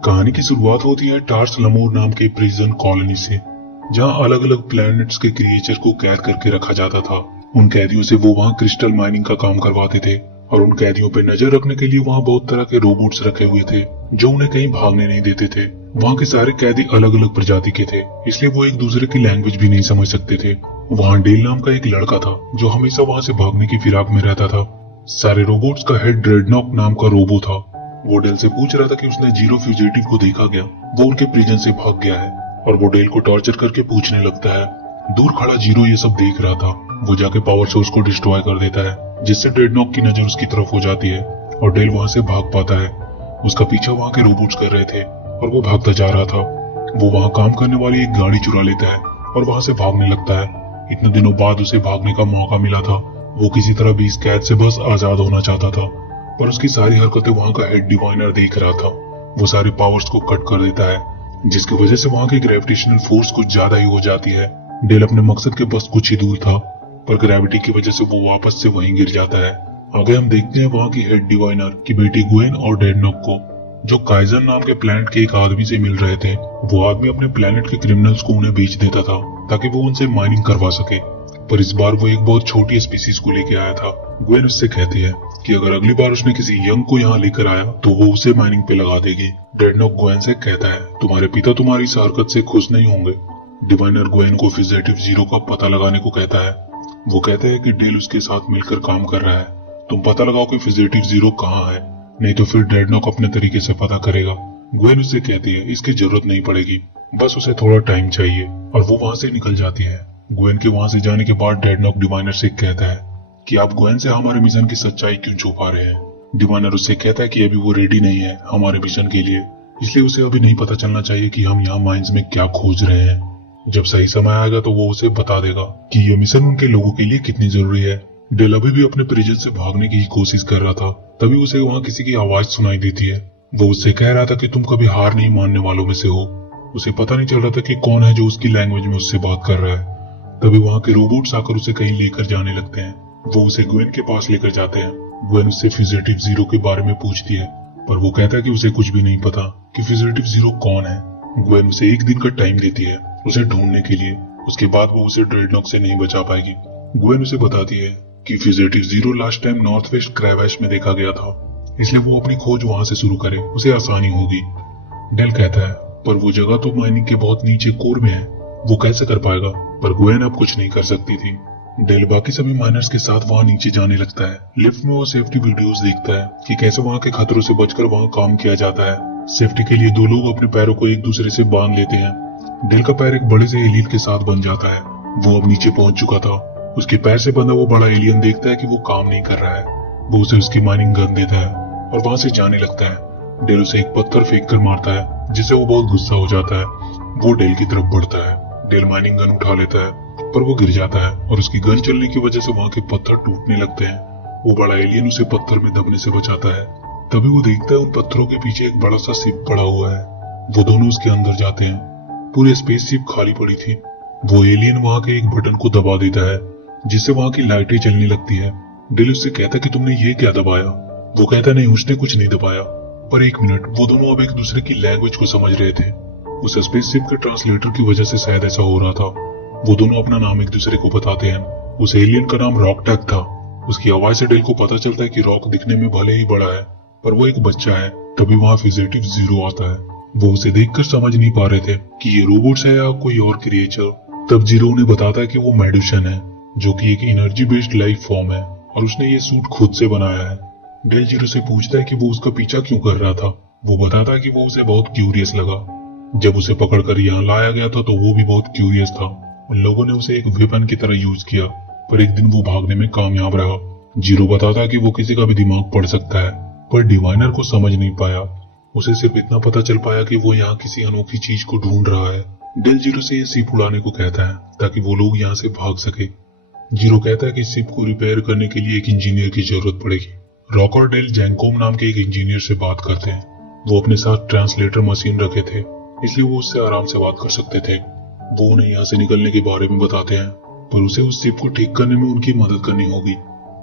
कहानी की शुरुआत होती है टार्स लमोर नाम के प्रिजन कॉलोनी से, जहां अलग अलग प्लैनेट्स के क्रिएचर को कैद करके रखा जाता था। उन कैदियों से वो वहां क्रिस्टल माइनिंग का काम करवाते थे और उन कैदियों पे नजर रखने के लिए वहां बहुत तरह के रोबोट्स रखे हुए थे जो उन्हें कहीं भागने नहीं देते थे। वहां के सारे कैदी अलग अलग प्रजाति के थे, इसलिए वो एक दूसरे की लैंग्वेज भी नहीं समझ सकते थे। वहां डेल नाम का एक लड़का था जो हमेशा वहां से भागने की फिराक में रहता था। सारे रोबोट्स का हेड ड्रेडनॉक नाम का रोबो था। वो डेल से पूछ रहा था कि उसने जीरो फ्यूजिटिव को देखा क्या, वो उनके प्रिजन से भाग गया है। और वो डेल को टॉर्चर करके पूछने लगता है। दूर खड़ा जीरो ये सब देख रहा था। वो जाके पावर सोर्स को डिस्ट्रॉय कर देता है, जिससे ड्रेडनॉक की नजर उसकी तरफ हो जाती है और डेल वहां से भाग पाता है। उसका पीछा वहां के रोबोट्स कर रहे थे और वो भागता जा रहा था। वो वहां काम करने वाली एक गाड़ी चुरा लेता है और वहां से भागने लगता है। इतने दिनों बाद उसे भागने का मौका मिला था। वो किसी तरह भी इस कैद से बस आजाद होना चाहता था, पर उसकी सारी हरकतें वहां का हेड डिवाइनर देख रहा था। वो सारे पावर्स को कट कर देता है, जिसकी वजह से वहां की ग्रेविटेशनल फोर्स कुछ ज्यादा ही हो जाती है। डेल अपने मकसद के बस कुछ ही दूर था, पर ग्रेविटी की वजह से वो वापस से वहीं गिर जाता है। आगे हम देखते हैं वहां की हेड डिवाइनर की बेटी ग्वेन और ड्रेडनॉक को, जो काइजर नाम के प्लैनेट के एक आदमी से मिल रहे थे। वो आदमी अपने प्लैनेट के क्रिमिनल्स को उन्हें बेच देता था ताकि वो उनसे माइनिंग करवा सके, पर इस बार वो एक बहुत छोटी स्पीसीज को लेके आया था। ग्वेन उससे कहती है कि अगर अगली बार उसने किसी यंग को यहाँ लेकर आया तो वो उसे माइनिंग पे लगा देगी। ड्रेडनॉक ग्वेन से कहता है तुम्हारे पिता तुम्हारी इस हरकत से खुश नहीं होंगे। डिवाइनर ग्वेन को फ्यूजिटिव जीरो का पता लगाने को कहता है। वो कहते हैं कि डेल उसके साथ मिलकर काम कर रहा है, तुम पता लगाओ कि फ्यूजिटिव जीरो कहाँ है, नहीं तो फिर ड्रेडनॉक अपने तरीके से पता करेगा। ग्वेन उससे कहती है इसकी जरूरत नहीं पड़ेगी, बस उसे थोड़ा टाइम चाहिए, और वो वहां से निकल जाती है। ग्वेन के वहां से जाने के बाद ड्रेडनॉक डिवाइनर से कहता है कि आप ग्वेन से हमारे मिशन की सच्चाई क्यों छुपा रहे हैं। डिवाइनर उससे कहता है कि अभी वो रेडी नहीं है हमारे मिशन के लिए, इसलिए उसे अभी नहीं पता चलना चाहिए कि हम यहाँ माइंस में क्या खोज रहे हैं। जब सही समय आएगा तो वो उसे बता देगा कि ये मिशन उनके लोगों के लिए कितनी जरूरी है। डेल अभी भी अपने प्रिजन से भागने की कोशिश कर रहा था, तभी उसे वहाँ किसी की आवाज सुनाई देती है। वो उससे कह रहा था कि तुम कभी हार नहीं मानने वालों में से हो। उसे पता नहीं चल रहा था कि कौन है जो उसकी लैंग्वेज में उससे बात कर रहा है। तभी वहाँ के रोबोट्स आकर उसे कहीं लेकर जाने लगते हैं। वो उसे ग्वेन के पास लेकर जाते हैं। ग्वेन उससे फ्यूजिटिव जीरो के बारे में पूछती है, पर वो कहता है कि उसे कुछ भी नहीं पता कि फ्यूजिटिव जीरो कौन है। ग्वेन उसे एक दिन का टाइम देती है उसे ढूंढने के लिए, उसके बाद वो उसे ड्रेडनॉक से नहीं बचा पाएगी। ग्वेन उसे बताती है कि fugitive zero last time north west क्रैवैश में देखा गया था, इसलिए वो अपनी खोज वहां से शुरू करे, उसे आसानी होगी। डेल कहता है पर वो जगह तो माइनिंग के बहुत नीचे कोर में है, वो कैसे कर पाएगा, पर ग्वेन अब कुछ नहीं कर सकती थी। डेल बाकी सभी माइनर्स के साथ वहां नीचे जाने लगता है। लिफ्ट में वो सेफ्टी वीडियोस देखता है कि कैसे वहां के खतरों से बचकर वहां काम किया जाता है। सेफ्टी के लिए दो लोग अपने पैरों को एक दूसरे से बांध लेते हैं। डेल का पैर एक बड़े से एलियन के साथ बन जाता है। वो अब नीचे पहुंच चुका था। उसके पैर से बंधा वो बड़ा एलियन देखता है कि वो काम नहीं कर रहा है। वो उसे उसकी माइनिंग गन देता है और वहां से जाने लगता है। डेल उसे एक पत्थर फेंक कर मारता है, जिससे वो बहुत गुस्सा हो जाता है। वो डेल की तरफ बढ़ता है। डेल माइनिंग गन उठा लेता है, पर वो गिर जाता है और उसकी गन चलने की वजह से वहां के पत्थर टूटने लगते हैं। वो बड़ा एलियन उसे पत्थर में दबने से बचाता है। तभी वो देखता है उन पत्थरों के पीछे एक बड़ा सा शिप पड़ा हुआ है। वो दोनों उसके अंदर जाते हैं। पूरी स्पेसशिप खाली पड़ी थी। वो एलियन वहां के एक बटन को दबा देता है, जिससे वहां की लाइटें चलने लगती है। डेल उससे कहता है कि तुमने ये क्या दबाया। वो कहता नहीं उसने कुछ नहीं दबाया। पर एक मिनट, वो दोनों अब एक दूसरे की लैंग्वेज को समझ रहे थे। उस स्पेसशिप के ट्रांसलेटर की वजह से शायद ऐसा हो रहा था। वो दोनों अपना नाम एक दूसरे को बताते हैं। उस एलियन का नाम रॉक टैग था। उसकी आवाज से डेल को पता चलता है कि रॉक दिखने में भले ही बड़ा है, पर वो एक बच्चा है। तभी वहां फ्यूजिटिव जीरो आता है। वो उसे देखकर समझ नहीं पा रहे थे कि ये रोबोट्स है या कोई और क्रिएचर। तब जीरो उन्हें बताता है कि वो मेडुशन है, जो कि एक एनर्जी बेस्ड लाइफ फॉर्म है, और उसने ये सूट खुद से बनाया है। डेल जीरो से पूछता है कि वो उसका पीछा क्यों कर रहा था। वो बताता है कि वो उसे बहुत क्यूरियस लगा। जब उसे पकड़कर यहाँ लाया गया था तो वो भी बहुत क्यूरियस था। उन लोगों ने उसे एक वेपन की तरह यूज किया, पर एक दिन वो भागने में कामयाब रहा। जीरो बताता है कि वो किसी का भी दिमाग पढ़ सकता है, पर डिवाइनर को समझ नहीं पाया। उसे सिर्फ इतना पता चल पाया कि वो यहाँ किसी अनोखी चीज को ढूंढ रहा है। डेल जीरो से ये शिप उड़ाने को कहता है ताकि वो लोग यहाँ से भाग सके। जीरो कहता है कि शिप को रिपेयर करने के लिए एक इंजीनियर की जरूरत पड़ेगी। रॉक और डेल जैंकोम नाम के एक इंजीनियर से बात करते हैं। वो अपने साथ ट्रांसलेटर मशीन रखे थे, इसलिए वो उससे आराम से बात कर सकते थे। वो उन्हें यहाँ से निकलने के बारे में बताते हैं, पर उसे उस शिप को ठीक करने में उनकी मदद करनी होगी।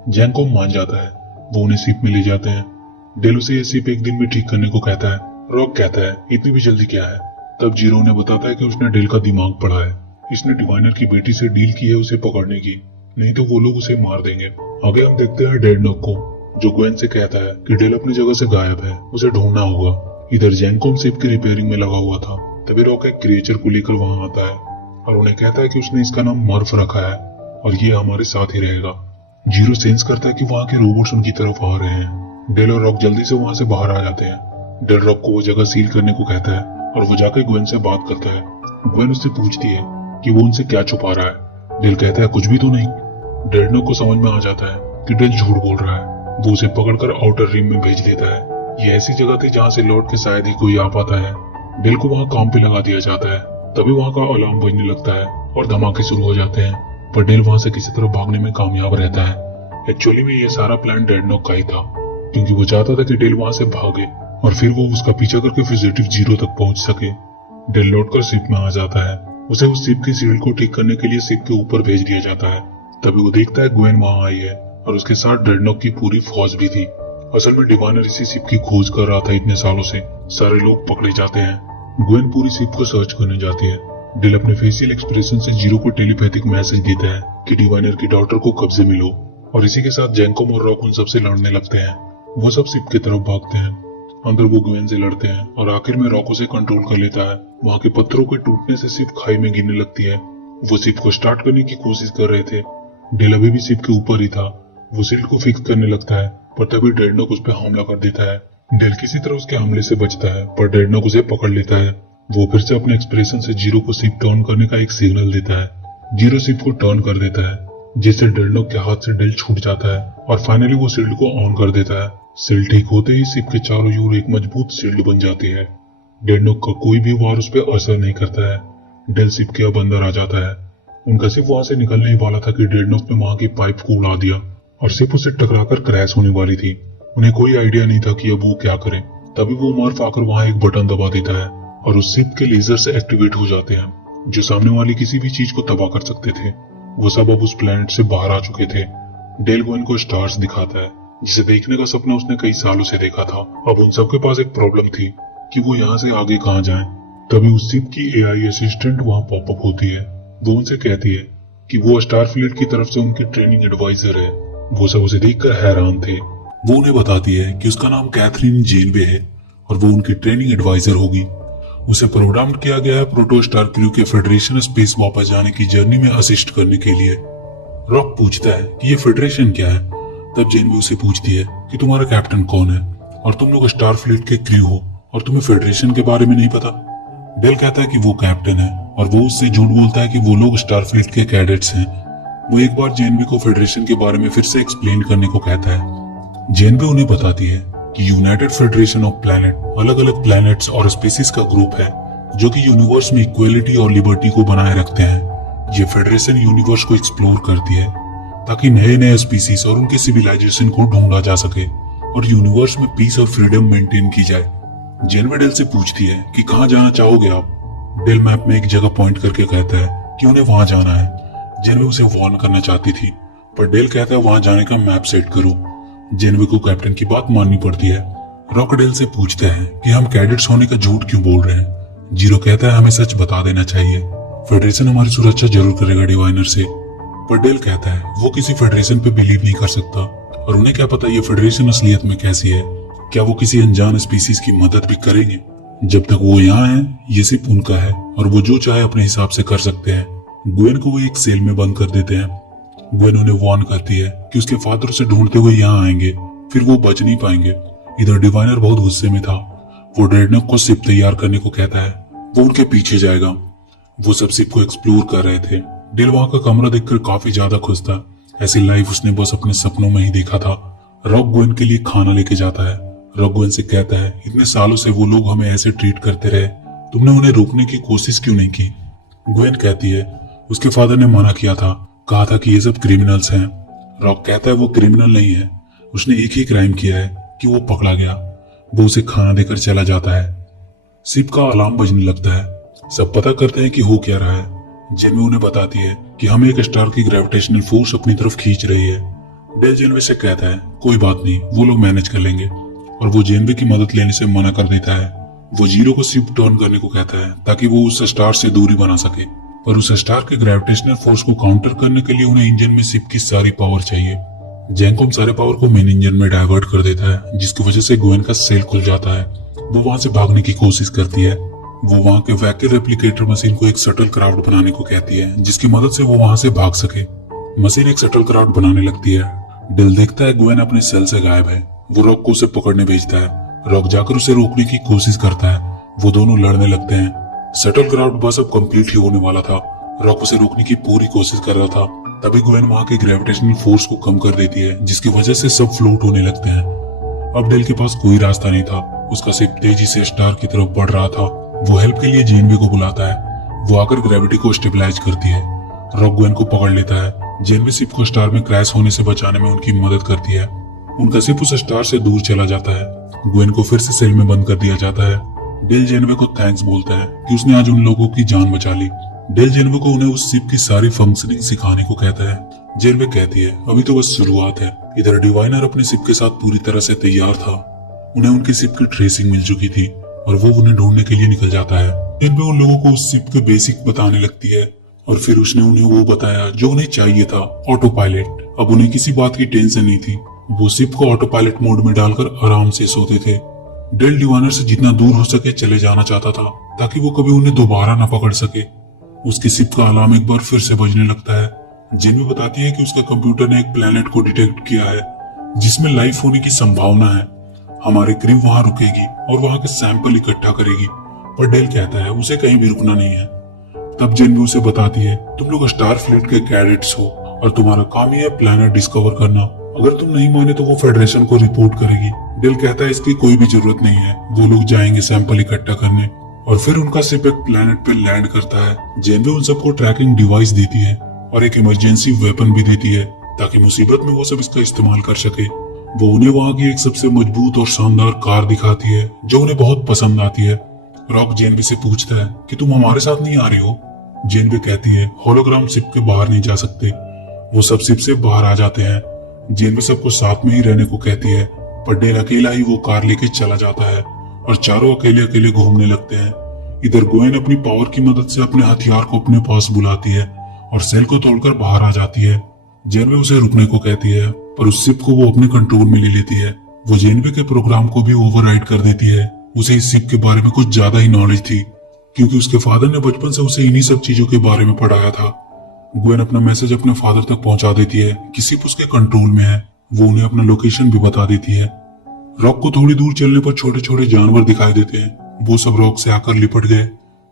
जैंकोम मान जाता है। वो उन्हें शिप में ले जाते हैं। डेल उसे ये शिप एक दिन में ठीक करने को कहता है, रॉक कहता है इतनी भी जल्दी क्या है। तब जीरो उन्हें बताता है कि उसने डेल का दिमाग पढ़ा है, इसने डिवाइनर की बेटी से डील की है उसे पकड़ने की, नहीं तो वो लोग उसे मार देंगे। आगे हम देखते हैं डेडनॉक को, जो ग्वेन से कहता है कि डेल अपनी जगह से गायब है, उसे ढूंढना होगा। इधर जैनकोम शिप की रिपेयरिंग में लगा हुआ था, तभी रॉक एक क्रिएचर को लेकर वहां आता है और उन्हें कहता है कि उसने इसका नाम मर्फ रखा है और ये हमारे साथ ही रहेगा। जीरो सेंस करता है कि वहां के रोबोट्स उनकी तरफ आ रहे हैं। डेल और रॉक जल्दी से वहां से बाहर आ जाते हैं। डेल रॉक को वो जगह सील करने को कहता है और वो जाकर ग्वेन से बात करता है। ग्वेन उससे पूछती है कि वो उनसे क्या छुपा रहा है। डेल कहता है कुछ भी तो नहीं। डेडनॉक को समझ में आ जाता है कि डेल झूठ बोल रहा है। वो उसे पकड़कर आउटर रिम में भेज देता है। ये ऐसी जगह थी जहाँ से लौट के शायद ही कोई आ पाता है। डेल को वहाँ काम पे लगा दिया जाता है। तभी वहाँ का अलार्म बजने लगता है और धमाके शुरू हो जाते हैं, पर डेल वहाँ से किसी तरह भागने में कामयाब रहता है। एक्चुअली में ये सारा प्लान डेडनॉक का ही था, क्योंकि वो चाहता था कि डेल वहाँ से भागे और फिर वो उसका पीछा करके फ्यूजिटिव जीरो तक पहुंच सके। डेल लौटकर शिप में आ जाता है। उसे उस शिप की सील को ठीक करने के लिए शिप के ऊपर भेज दिया जाता है। तभी वो देखता है ग्वेन वहां आई है और उसके साथ डेडनॉक की पूरी फौज भी थी। असल में डिवाइनर इसी शिप की खोज कर रहा था इतने सालों से। सारे लोग पकड़े जाते हैं। ग्वेन पूरी शिप को सर्च करने जाती है। डेल अपने फेशियल एक्सप्रेशन से जीरो को टेलीपैथिक मैसेज देता है कि डिवाइनर की डॉटर को कब्जे में लो, और इसी के साथ जैनकोम और रॉक उन सबसे लड़ने लगते हैं। वो सब शिप की तरफ भागते हैं। अंदर वो ग्वेन से लड़ते हैं और आखिर में रॉक उसे कंट्रोल कर लेता है। वहां के पत्थरों के टूटने से शिप खाई में गिरने लगती है। वो शिप को स्टार्ट करने की कोशिश कर रहे थे। डेल अभी भी शिप के ऊपर ही था। वो शील्ड को फिक्स करने लगता है, पर तभी डेडनॉक उस पर हमला कर देता है। डेल किसी तरह उसके हमले से बचता है, पर डेडनॉक उसे पकड़ लेता है। वो फिर से अपने एक्सप्रेशन से जीरो को शिप टर्न करने का एक सिग्नल देता है। जीरो शिप को टर्न कर देता है, जिससे डेडनॉक के हाथ से डेल छूट जाता है और फाइनली वो शील्ड को ऑन कर देता है। शील्ड ठीक होते ही शिप के चारों ओर एक मजबूत शील्ड बन जाती है। डेडनॉक का कोई भी वार उस पर असर नहीं करता है। डेल शिप के अब अंदर आ जाता है। उनका शिप वहां से निकलने ही वाला था कि डेडनॉक ने वहां की पाइप को उड़ा दिया और शिप उसे टकराकर क्रैश होने वाली थी। उन्हें कोई आइडिया नहीं था कि अब वो क्या करें। तभी वो मर्फ आकर वहां एक बटन दबा देता है और उस शिप के लेजर से एक्टिवेट हो जाते हैं, जो सामने वाली किसी भी चीज को तबाह कर सकते थे। वो सब अब उस प्लेनेट से बाहर आ चुके थे। डेल ग्वेन को स्टार्स दिखाता है, जिसे देखने का सपना उसने कई सालों से देखा था। अब उन सबके पास एक प्रॉब्लम थी कि वो यहाँ से आगे कहाँ जाएं। तभी उस शिप की एआई असिस्टेंट वहां पॉपअप होती है। वो उनसे कहती है कि वो स्टारफ्लीट की तरफ से उनकी ट्रेनिंग एडवाइजर है। वो सब उसे देखकर हैरान थे। वो उन्हें बताती है कि उसका नाम कैथरीन जेनवे है और वो उनकी ट्रेनिंग एडवाइजर होगी। उसे प्रोग्राम किया गया है प्रोटोस्टार क्रू के फेडरेशन स्पेस वापस जाने की जर्नी में असिस्ट करने के लिए। रॉक पूछता है कि ये फेडरेशन क्या है। तब जेनवे उसे पूछती है कि तुम्हारा कैप्टन कौन है और तुम लोग स्टारफ्लीट के क्रू हो और तुम्हें फेडरेशन के बारे में नहीं पता। डेल कहता है कि वो कैप्टन है और वो उससे झूठ बोलता है कि वो लोग स्टारफ्लीट के कैडेट्स हैं। वो एक बार जेनवे को फेडरेशन के बारे में फिर से एक्सप्लेन करने को कहता है। जेनवे उन्हें बताती है कि यूनाइटेड फेडरेशन ऑफ प्लैनेट अलग अलग प्लैनेट्स और स्पीसीज का ग्रुप है जो कि यूनिवर्स में इक्वलिटी और लिबर्टी को बनाए रखते हैं। ये फेडरेशन यूनिवर्स को एक्सप्लोर करती है ताकि नए नए स्पीसीज और उनके सिविलाइजेशन को ढूंढा जा सके और यूनिवर्स में पीस और फ्रीडम मेंटेन की जाए। जेनवे डेल से पूछती है कि कहाँ जाना चाहोगे आप। डेल मैप में एक जगह पॉइंट करके कहता है कि उन्हें वहां जाना है। जेनवे उसे वार्न करना चाहती थी, पर डेल कहता है वहां जाने का मैप सेट करो। जेनवे को कैप्टन की बात माननी पड़ती है। रॉक डेल से पूछते हैं कि हम कैडेट्स होने का झूठ क्यों बोल रहे हैं। जीरो कहता है हमें सच बता देना चाहिए, फेडरेशन हमारी सुरक्षा जरूर करेगा डिवाइनर से। पर डेल कहता है वो किसी फेडरेशन पे बिलीव नहीं कर सकता और उन्हें क्या पता ये फेडरेशन असलियत में कैसी है। क्या वो किसी अनजान स्पीसीज की मदद भी करेंगे। जब तक वो यहाँ है ये सिर्फ उनका है और वो जो चाहे अपने हिसाब से कर सकते हैं। ग्वेन को वो एक सेल में बंद कर देते हैं। ग्वेन उन्हें वार्न करती है कि उसके फादर से ढूंढते हुए यहाँ आएंगे, फिर वो बच नहीं पाएंगे। इधर डिवाइनर बहुत गुस्से में था। वो डेडनॉक को शिप तैयार करने को कहता है। वो उनके पीछे जाएगा। वो सब शिप को एक्सप्लोर कर रहे थे। डेल वहां का कमरा देखकर काफी ज्यादा खुश था। ऐसी लाइफ उसने बस अपने सपनों में ही देखा था। रॉक ग्वेन के लिए खाना लेके जाता है। रॉक ग्वेन से कहता है इतने सालों से वो लोग हमें ऐसे ट्रीट करते रहे, तुमने उन्हें रोकने की कोशिश क्यों नहीं की। ग्वेन कहती है उसके फादर ने मना किया था, कहा था कि ये सब क्रिमिनल्स हैं। रॉक कहता है वो क्रिमिनल नहीं है, उसने एक ही क्राइम किया है कि वो पकड़ा गया। वो उसे खाना देकर चला जाता है। शिप का अलार्म बजने लगता है। सब पता करते हैं कि हो क्या रहा है। जेनवे उन्हें बताती है कि हमें एक स्टार की ग्रेविटेशनल फोर्स अपनी तरफ खींच रही है। डेल जेनवे से कहता है कोई बात नहीं, वो लोग मैनेज कर लेंगे और वो जेनवे की मदद लेने से मना कर देता है। वो जीरो को शिप टर्न करने को कहता है ताकि वो उस स्टार से दूरी बना सके, पर उस स्टार के ग्रेविटेशनल फोर्स को काउंटर करने के लिए उन्हें इंजन में शिप की सारी पावर चाहिए। जैंकोम सारे पावर को मेन इंजन में डाइवर्ट कर देता है, जिसकी वजह से ग्वेन का सेल खुल जाता है। वो वहां से भागने की कोशिश करती है। वो वहां के वैक्यूम रेप्लिकेटर मशीन को एक शटल क्राफ्ट बनाने को कहती है, जिसकी मदद से वो वहां से भाग सके। मशीन एक शटल क्राफ्ट बनाने लगती है। डेल देखता है ग्वेन अपने सेल से गायब है। वो रॉक को उसे पकड़ने भेजता है। रॉक जाकर उसे रोकने की कोशिश करता है। वो दोनों लड़ने लगते हैं। शटल क्राफ्ट बस अब कंप्लीट ही होने वाला था। रॉक उसे रोकने की पूरी कोशिश कर रहा था। तभी ग्वेन वहां के ग्रेविटेशनल फोर्स को कम कर देती है, जिसकी वजह से सब फ्लोट होने लगते हैं। अब डेल के पास कोई रास्ता नहीं था। उसका शिप तेजी से स्टार की तरफ बढ़ रहा था। वो हेल्प के लिए जेनवे को बुलाता है। वो आकर ग्रेविटी को स्टेबलाइज करती है। रॉक ग्वेन को पकड़ लेता है। जेनवे शिप को स्टार में क्रैश होने से बचाने में उनकी मदद करती है। उनका शिप उस स्टार से दूर चला जाता है। ग्वेन को फिर से सेल में बंद कर दिया जाता है। डेल जेनवे को थैंक्स बोलता है कि उसने आज उन लोगों की जान बचा ली। डेल जेनवे को उन्हें उस शिप की सारी फंक्शनिंग सिखाने को कहता है। जेनवे कहती है अभी तो बस शुरुआत है। इधर डिवाइनर अपने शिप के साथ पूरी तरह से तैयार था। उन्हें उनकी शिप की ट्रेसिंग मिल चुकी थी और वो उन्हें ढूंढने के लिए निकल जाता है। जेनवे उन लोगों को उस शिप के बेसिक बताने लगती है और फिर उसने उन्हें वो बताया जो उन्हें चाहिए था, ऑटो पायलट। अब उन्हें किसी बात की टेंशन नहीं थी। वो शिप को ऑटो पायलट मोड में डालकर आराम से सोते थे। डेल डिवाइनर से जितना दूर हो सके चले जाना चाहता था ताकि वो कभी उन्हें दोबारा न पकड़ सके। उसकी शिप का अलार्म एक बार फिर से बजने लगता है। जेनवे बताती है कि उसके कंप्यूटर ने एक प्लेनेट को डिटेक्ट किया है जिसमें लाइफ होने की संभावना है। हमारी क्रू वहां रुकेगी और वहां के सैंपल इकट्ठा करेगी। पर डेल कहता है उसे कहीं भी रुकना नहीं है। तब जेनवे उसे बताती है तुम लोग स्टार फ्लीट के कैडेट्स हो और तुम्हारा काम ही है प्लेनेट डिस्कवर करना। अगर तुम नहीं माने तो वो फेडरेशन को रिपोर्ट करेगी। डेल कहता है इसकी कोई भी जरूरत नहीं है। वो लोग जाएंगे सैंपल इकट्ठा करने और फिर उनका शिप एक प्लेनेट पे लैंड करता है। जेनवे उन सबको ट्रैकिंग डिवाइस देती है और एक इमरजेंसी वेपन भी देती है ताकि मुसीबत में वो सब इसका इस्तेमाल कर सके। वो उन्हें वहां की एक सबसे मजबूत और शानदार कार दिखाती है जो उन्हें बहुत पसंद आती है। रॉक जेनवे से पूछता है कि तुम हमारे साथ नहीं आ रही हो। जेनवे कहती है होलोग्राम शिप के बाहर नहीं जा सकते। वो सब शिप से बाहर आ जाते हैं। जेनवे सबको साथ में ही रहने को कहती है, पर डेल अकेला ही वो कार लेके चला जाता है और चारों अकेले अकेले घूमने लगते हैं। इधर ग्वेन अपनी पावर की मदद से अपने हथियार को अपने पास बुलाती है और सेल को तोड़कर बाहर आ जाती है। जेनवे उसे रुकने को कहती है, पर उस शिप को वो अपने कंट्रोल में ले लेती है। वो जेनवे के प्रोग्राम को भी ओवरराइड कर देती है। उसे इस शिप के बारे में कुछ ज्यादा ही नॉलेज थी क्योंकि उसके फादर ने बचपन से उसे इन्हीं सब चीजों के बारे में पढ़ाया था। ग्वेन अपना मैसेज अपने फादर तक पहुंचा देती है कि शिप उसके कंट्रोल में है। वो उन्हें अपना लोकेशन भी बता देती है। रॉक को थोड़ी दूर चलने पर छोटे छोटे जानवर दिखाई देते हैं। वो सब रॉक से आकर लिपट गए।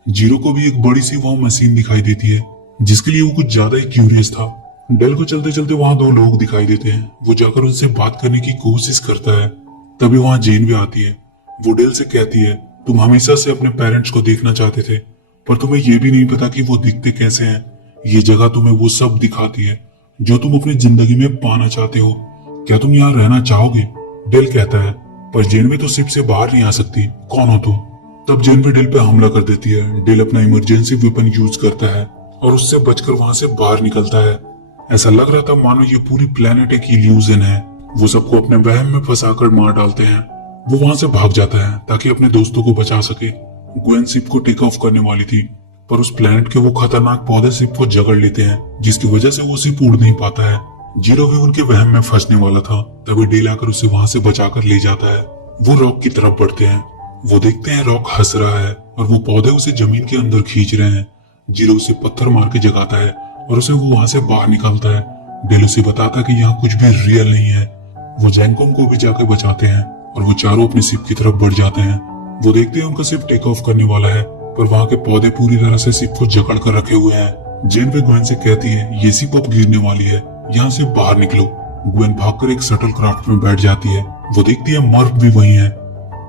जीरो को भी एक बड़ी सी वहां मशीन दिखाई देती है जिसके लिए वो कुछ ज्यादा ही क्यूरियस था। डेल को चलते चलते वहां दो लोग दिखाई देते हैं। वो जाकर उनसे बात करने की कोशिश करता है। तभी वहां जेनवे आती है। वो डेल से कहती है तुम हमेशा से अपने पेरेंट्स को देखना चाहते थे, पर तुम्हें यह भी नहीं पता कि वो दिखते कैसे हैं। ये जगह तुम्हें वो सब दिखाती है जो तुम अपनी जिंदगी में पाना चाहते हो। क्या तुम यहाँ रहना चाहोगे? डेल कहता है पर जेनवे तो शिप से बाहर नहीं आ सकती। कौन हो तुम? तब जेनवे डेल पे हमला कर देती है। डेल अपना इमरजेंसी वेपन यूज करता है और उससे बचकर वहां से बाहर निकलता है। ऐसा लग रहा था मानो ये पूरी प्लेनेट एक इल्यूजन है। वो सबको अपने वहम में फंसाकर मार डालते हैं। वो वहां से भाग जाता है ताकि अपने दोस्तों को बचा सके। ग्वेन शिप को टेक ऑफ करने वाली थी, पर उस प्लेनेट के वो खतरनाक पौधे शिप को जकड़ लेते हैं जिसकी वजह से वो शिप उड़ नहीं पाता है। जीरो भी उनके वहम में फंसने वाला था। तभी डेल आकर उसे वहां से बचाकर ले जाता है। वो रॉक की तरफ बढ़ते हैं। वो देखते हैं रॉक हंस रहा है और वो पौधे उसे जमीन के अंदर खींच रहे हैं। जीरो उसे पत्थर मार के जगाता है और उसे वो वहां से बाहर निकालता है। डेल उसे बताता है कि यहाँ कुछ भी रियल नहीं है। वो जैंकोम को भी जाकर बचाते हैं और वो चारों अपनी शिप की तरफ बढ़ जाते हैं। वो देखते हैं उनका शिप टेक ऑफ करने वाला है, पर वहां के पौधे पूरी तरह से शिप को जकड़ कर रखे हुए हैं। जेनवे ग्वेन से कहती है ये शिप अब गिरने वाली है, यहाँ से बाहर निकलो। ग्वेन भागकर एक शटल क्राफ्ट में बैठ जाती है। वो देखती है मर्फ भी वही है।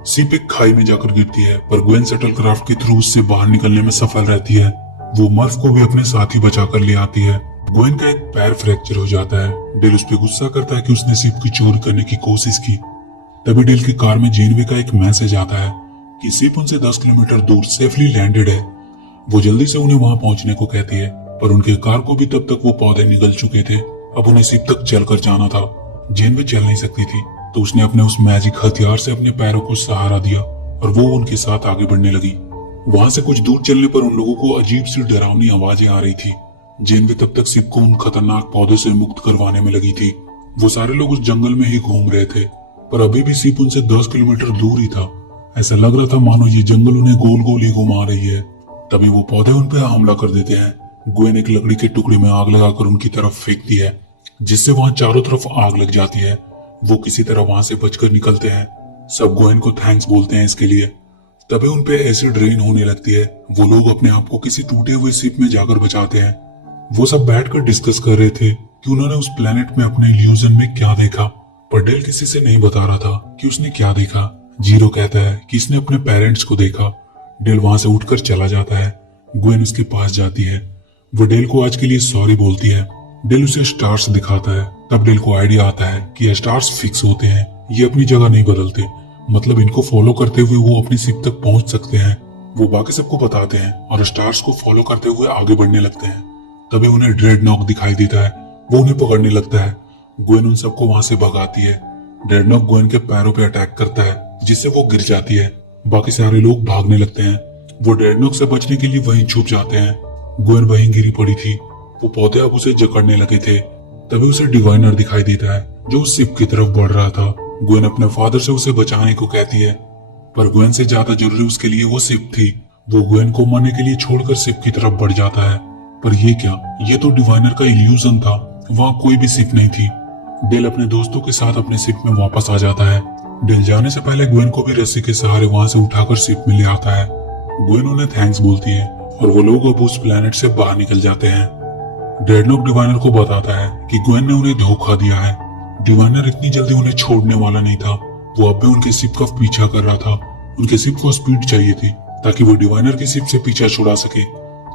शिप एक खाई में जाकर गिरती है, पर ग्वेन शटल क्राफ्ट के थ्रू उससे बाहर निकलने में सफल रहती है। वो मर्फ को भी अपने साथ ही बचाकर ले आती है। ग्वेन का एक पैर फ्रैक्चर हो जाता है। डेल उस पर गुस्सा करता है कि उसने शिप की चोरी करने की कोशिश की। तभी डेल की कार में जेनवे का एक मैसेज आता है कि शिप उनसे 10 किलोमीटर दूर सेफली लैंडेड है। वो जल्दी से उन्हें वहां पहुंचने को कहती है, पर उनके कार को भी तब तक वो पौधे निगल चुके थे। अब उन्हें शिप तक चलकर जाना था। जेनवे चल नहीं सकती थी, तो उसने अपने उस मैजिक हथियार से अपने पैरों को सहारा दिया और वो उनके साथ आगे बढ़ने लगी। वहां से कुछ दूर चलने पर उन लोगों को अजीब सी डरावनी आवाजें आ रही थी। जेनवे तब तक सिप को उन खतरनाक पौधों से मुक्त करवाने में लगी थी। वो सारे लोग उस जंगल में ही घूम रहे थे, पर अभी भी सिप उनसे 10 किलोमीटर दूर ही था। ऐसा लग रहा था मानो ये जंगल उन्हें गोल गोल ही घुमा रही है। तभी वो पौधे उन पर हमला कर देते हैं। ग्वेन एक लकड़ी के टुकड़े में आग लगाकर उनकी तरफ फेंकती है, जिससे वहां चारों तरफ आग लग जाती है। वो किसी तरह वहां से बचकर निकलते हैं। सब ग्वेन को थैंक्स बोलते हैं इसके लिए। तभी उन पे एसिड रेन होने लगती है। वो लोग अपने आप को किसी टूटे हुए शिप में जाकर बचाते हैं। वो सब बैठकर डिस्कस कर रहे थे कि उन्होंने उस प्लेनेट में अपने इल्यूजन में क्या देखा, पर डेल किसी से नहीं बता रहा था कि उसने क्या देखा। जीरो कहता है कि इसने अपने पेरेंट्स को देखा। डेल वहां से उठकर चला जाता है। ग्वेन उसके पास जाती है। वो डेल को आज के लिए सॉरी बोलती है। डेल उसे स्टार्स दिखाता है। तब डेल को आइडिया आता है कि स्टार्स फिक्स होते हैं, ये अपनी जगह नहीं बदलते। मतलब इनको फॉलो करते हुए वो अपनी शिप तक पहुंच सकते हैं। वो बाकी सबको बताते हैं और स्टार्स को फॉलो करते हुए आगे बढ़ने लगते हैं। तभी उन्हें ड्रेडनॉक दिखाई देता है। वो उन्हें पकड़ने लगता है। ग्वेन उन सबको वहां से भगाती है। ड्रेडनॉक ग्वेन के पैरों पे अटैक करता है, जिससे वो गिर जाती है। बाकी सारे लोग भागने लगते हैं। वो ड्रेडनॉक से बचने के लिए वहीं छुप जाते हैं। ग्वेन वहीं गिरी पड़ी थी। वो पौधे अब उसे जकड़ने लगे थे। तभी उसे डिवाइनर दिखाई देता है, जो उस शिप की तरफ बढ़ रहा था। ग्वेन अपने फादर से उसे बचाने को कहती है, पर ग्वेन से ज्यादा जरूरी उसके लिए वो शिप थी। वो ग्वेन को मरने के लिए छोड़कर शिप की तरफ बढ़ जाता है। पर ये क्या, ये तो डिवाइनर का इल्यूजन था। वहां कोई भी शिप नहीं थी। डेल अपने दोस्तों के साथ अपने शिप में वापस आ जाता है। डेल जाने से पहले ग्वेन को भी रस्सी के सहारे वहां से उठाकर शिप में ले आता है। ग्वेन उन्हें थैंक्स बोलती है और वो लोग अब उस प्लेनेट से बाहर निकल जाते हैं। ड्रेडनॉक डिवाइनर को बताता है कि ग्वेन ने उन्हें धोखा दिया है। डिवाइनर इतनी जल्दी उन्हें छोड़ने वाला नहीं था। वो अब भी उनके शिप का पीछा कर रहा था। उनके शिप को स्पीड चाहिए थी ताकि वो डिवाइनर की शिप से पीछा छुड़ा सके।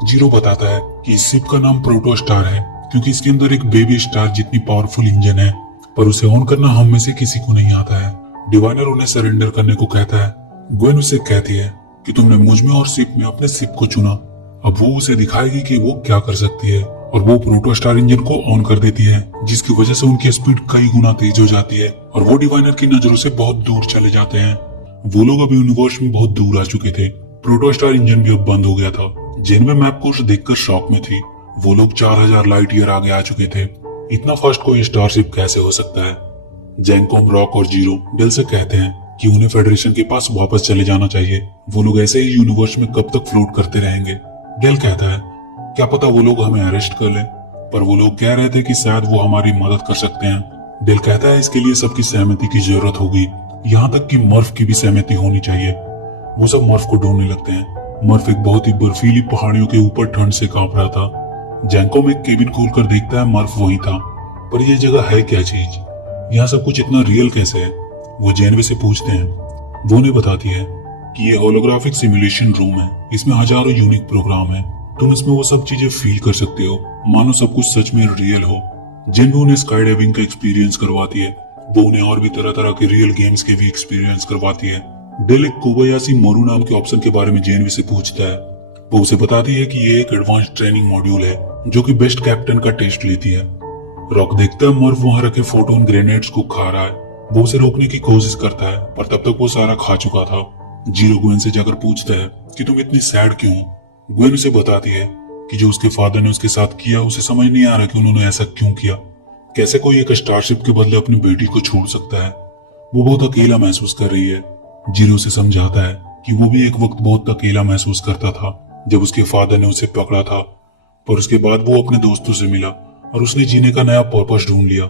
जीरो बताता है कि इस शिप का नाम प्रोटो स्टार है, क्योंकि इसके अंदर एक बेबी स्टार जितनी पावरफुल इंजन है, पर उसे ऑन करना हम में से किसी को नहीं आता है। डिवाइनर उन्हें सरेंडर करने को कहता है। ग्वेन उसे कहती है कि तुमने मुझ में और शिप में अपने शिप को चुना। अब वो उसे दिखाएगी कि वो क्या कर सकती है, और वो प्रोटो स्टार इंजन को ऑन कर देती है, जिसकी वजह से उनकी स्पीड कई गुना तेज हो जाती है और वो डिवाइनर की नजरों से बहुत दूर चले जाते हैं। वो लोग अभी यूनिवर्स में बहुत दूर आ चुके थे। प्रोटो स्टार इंजन भी अब बंद हो गया था। जेनवे मैप को देखकर शॉक में थी। वो लोग 4000 लाइट ईयर आगे आ चुके थे। इतना फास्ट कोई स्टारशिप कैसे हो सकता है? जैंकोम, रॉक और जीरो डेल से कहते हैं कि उन्हें फेडरेशन के पास वापस चले जाना चाहिए। वो लोग ऐसे ही यूनिवर्स में कब तक फ्लोट करते रहेंगे? डेल कहता है, क्या पता वो लोग हमें अरेस्ट कर लें, पर वो लोग कह रहे थे कि शायद वो हमारी मदद कर सकते हैं। डेल कहता है इसके लिए सबकी सहमति की जरूरत होगी, यहाँ तक कि मर्फ की भी सहमति होनी चाहिए। वो सब मर्फ को ढूंढने लगते हैं। मर्फ एक बहुत ही बर्फीली पहाड़ियों के ऊपर ठंड से कांप रहा था। जैंकोम एक केबिन खोलकर देखता है, मर्फ वही था। पर यह जगह है क्या चीज? यहाँ सब कुछ इतना रियल कैसे है? वो जेनवे से पूछते हैं। वो उन्हें बताती है कि ये होलोग्राफिक सिमुलेशन रूम है। इसमें हजारों यूनिक प्रोग्राम है। तुम इसमें वो सब चीजें फील कर सकते हो, मानो सब कुछ सच में रियल हो। जेनवे उन्हें स्काई डाइविंग का एक्सपीरियंस करवाती है। वो उन्हें और भी तरह तरह के रियल गेम्स के भी एक्सपीरियंस करवाती है। डेल एक कोबायाशी मोरू नाम के ऑप्शन के बारे में जेनवे से पूछता है। वो उसे बताती है कि ये एक एडवांस ट्रेनिंग मॉड्यूल है जो कि बेस्ट कैप्टन का टेस्ट लेती है। रॉक देखता है मर्फ वहां रखे फोटोन ग्रेनेड्स को खा रहा है। वो उसे रोकने की कोशिश करता है, पर तब तक वो सारा खा चुका था। जीरो ग्वेन से जाकर पूछता है कि तुम इतनी सैड क्यों हो? ग्वेन उसे बताती है कि जो उसके फादर ने उसके साथ किया उसे समझ नहीं आ रहा कि उन्होंने ऐसा क्यों किया। कैसे कोई एक स्टारशिप के बदले अपनी बेटी को छोड़ सकता है? वो बहुत अकेला महसूस कर रही है। जीरो उसे समझाता है कि वो भी एक वक्त बहुत अकेला महसूस करता था जब उसके फादर ने उसे पकड़ा था, पर उसके बाद वो अपने दोस्तों से मिला और उसने जीने का नया पर्पस ढूंढ लिया।